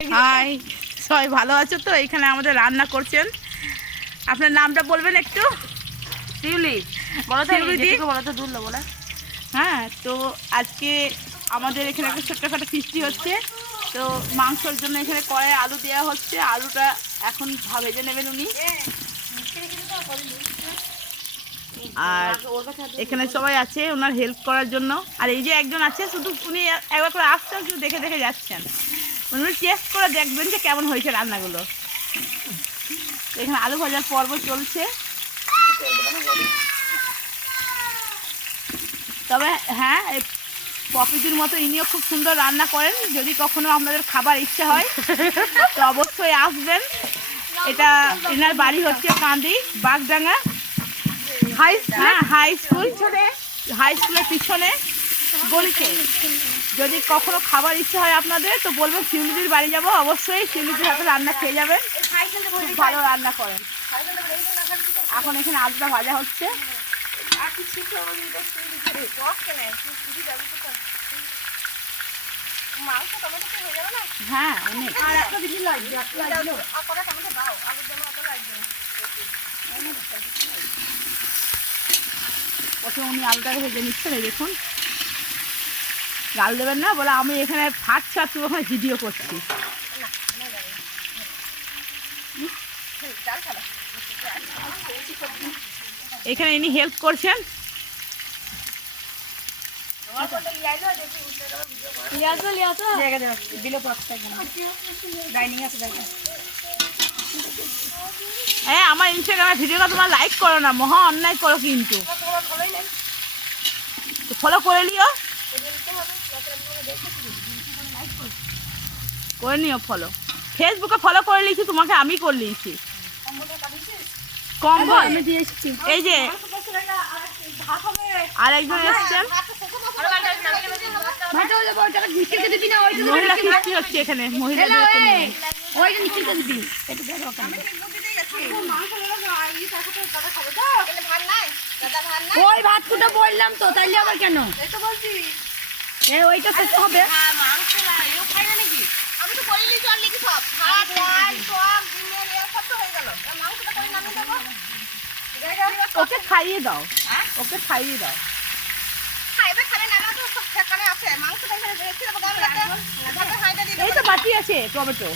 High, সবাই ভালো আছো তো? এখানে আমাদের রান্না করছেন। আপনার নামটা বলবেন একটু? শিউলি বলো তো, বলো তো, দূর নেবো না। হ্যাঁ, তো আজকে আমাদের এখানে একটা ছোট্টখাটো ফিস্টি হচ্ছে। তো মাংসর জন্য এখানে কড়াইয়ে আলু দেওয়া হচ্ছে। আলুটা এখন ভেজে নেবেন উনি। আর এখানে সবাই আছে ওনার হেল্প করার জন্য। আর এই যে একজন আছে, শুধু উনি একবার করে আসছেন, শুধু দেখে দেখে যাচ্ছেন। উনি টেস্ট করে দেখবেন যে কেমন হয়েছে রান্নাগুলো। এখানে আলু ভাজার পর্ব চলছে। তবে হ্যাঁ, পপিদির মতো ইনিও খুব সুন্দর রান্না করেন। যদি কখনো আপনাদের খাবার ইচ্ছে হয় তো অবশ্যই আসবেন। এটা এনার বাড়ি হচ্ছে কান্দি, বাগডাঙ্গা হাই স্কুলের পিছনে গলিতে। যদি কখনো খাবার ইচ্ছে হয় আপনাদের তো বলবেন শিউলিদির বাড়ি যাব, অবশ্যই শিউলিদির হাতে রান্না খেয়ে যাবেন। খুব ভালো রান্না করেন। এখন এখানে আলুটা ভাজা হচ্ছে। হ্যাঁ, প্রথমে উনি আলুটাকে ভেজে নিচ্ছেন। এই দেখুন, গাল দেবেন না বলে আমি এখানে ফাটছি আর তুই ওখানে ভিডিও করছি। এখানে ইনি হেল্প করছেন। হ্যাঁ, আমার ইনস্টাগ্রামে ভিডিওটা তোমরা লাইক করো না, মহা অন্যায় করো কিন্তু। ফলো করে নিও, করে নিও ফলো। ফেসবুকে ফলো করে নিয়েছি, তোমাকে আমি করে নিয়েছি। কম্বল এই যে আরেকজন এসছেন। মহিলা খিস্তি হচ্ছে এখানে, মহিলাদের ওই ভাতকুটা বললাম তো, তাইলে আবার কেন ওইটা শেষ হবে? ওকে খাইয়ে দাও, ওকে খাইয়ে দাও। এই তো বাকি আছে টমেটো।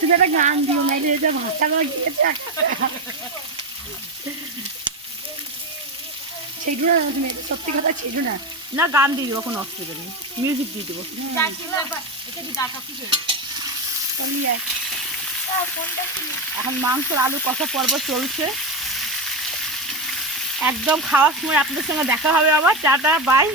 তুমি একটা গান দিও, নাইলে এটা ভাষা গিয়েছে ছেড়ু না। তুমি সত্যি কথা ছেড়ু না। না, গান দিয়ে দেবো, কোনো অসুবিধা নেই, মিউজিক দিয়ে দেবো। এখন মাংসের আলু কষা পর্ব চলছে। একদম খাওয়ার সময় আপনাদের সঙ্গে দেখা হবে আবার। Tata, by.